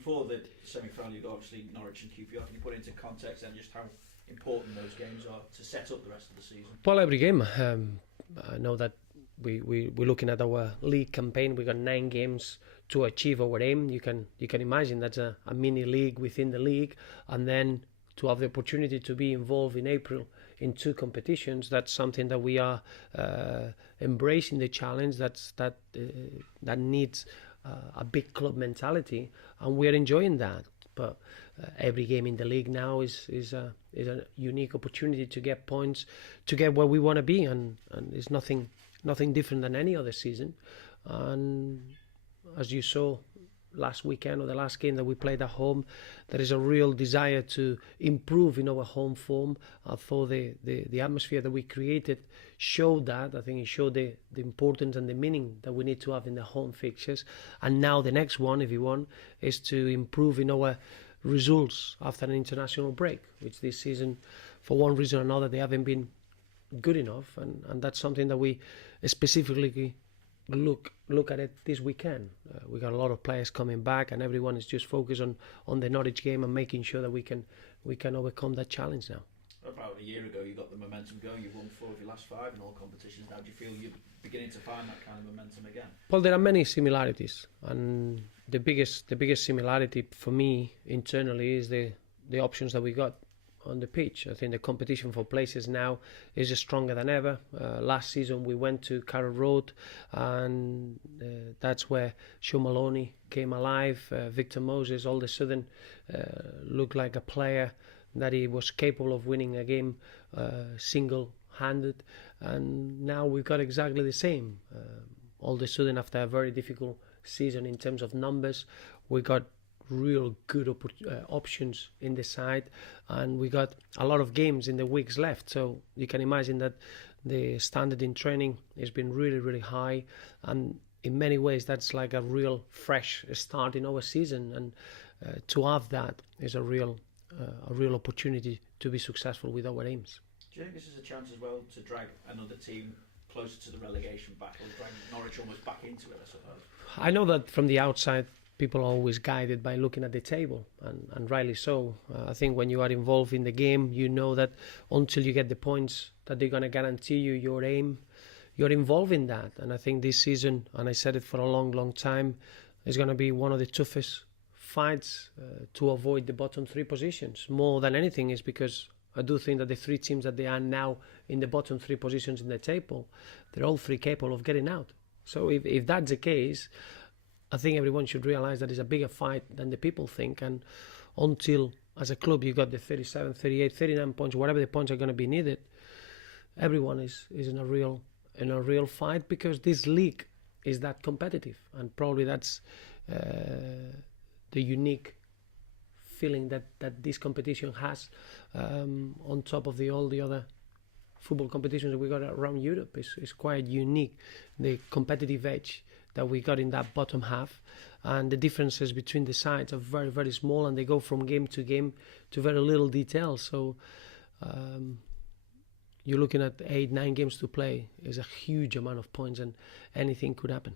before the semi-final, you got obviously Norwich and QPR. Can you put it into context and just how important those games are to set up the rest of the season? Well, every game. I know that we're looking at our league campaign. We got 9 games to achieve our aim. You can imagine that's a mini league within the league, and then to have the opportunity to be involved in April in 2 competitions. That's something that we are embracing the challenge. That needs a big club mentality, and we are enjoying that. But every game in the league now is a unique opportunity to get points, to get where we want to be, and it's nothing different than any other season. And as you saw last weekend, or the last game that we played at home, there is a real desire to improve in our home form. I thought the atmosphere that we created showed that. I think it showed the importance and the meaning that we need to have in the home fixtures. And now the next one, if you want, is to improve in our results after an international break, which this season, for one reason or another, they haven't been good enough. And that's something that we specifically look at it this weekend. We got a lot of players coming back, and everyone is just focused on the Norwich game and making sure that we can overcome that challenge now. About a year ago, you got the momentum going. You won 4 of your last 5 in all competitions. Now, do you feel you're beginning to find that kind of momentum again? Well, there are many similarities, and the biggest similarity for me internally is the options that we got on the pitch. I think the competition for places now is stronger than ever. Last season we went to Carrow Road, and that's where Sean Maloney came alive. Victor Moses all of a sudden looked like a player that he was capable of winning a game single-handed, and now we've got exactly the same. All of a sudden, after a very difficult season in terms of numbers, we got real good options in the side, and we got a lot of games in the weeks left, so you can imagine that the standard in training has been really high, and in many ways that's like a real fresh start in our season, and to have that is a real opportunity to be successful with our aims. Do you think this is a chance as well to drag another team closer to the relegation battle, drag Norwich almost back into it, I suppose? I know that from the outside people are always guided by looking at the table, and rightly so. I think when you are involved in the game, you know that until you get the points that they're going to guarantee you your aim, you're involved in that. And I think this season, and I said it for a long time, is going to be one of the toughest fights to avoid the bottom 3 positions. More than anything is because I do think that the 3 teams that they are now in the bottom 3 positions in the table, they're all 3 capable of getting out. So if that's the case, I think everyone should realise that it's a bigger fight than the people think. And until, as a club, you got the 37, 38, 39 points, whatever the points are going to be needed, everyone is in a real fight, because this league is that competitive, and probably that's the unique feeling that this competition has, on top of all the other football competitions that we got around Europe. Is quite unique, the competitive edge that we got in that bottom half, and the differences between the sides are very small, and they go from game to game to very little detail. So you're looking at 8-9 games to play. Is a huge amount of points, and anything could happen.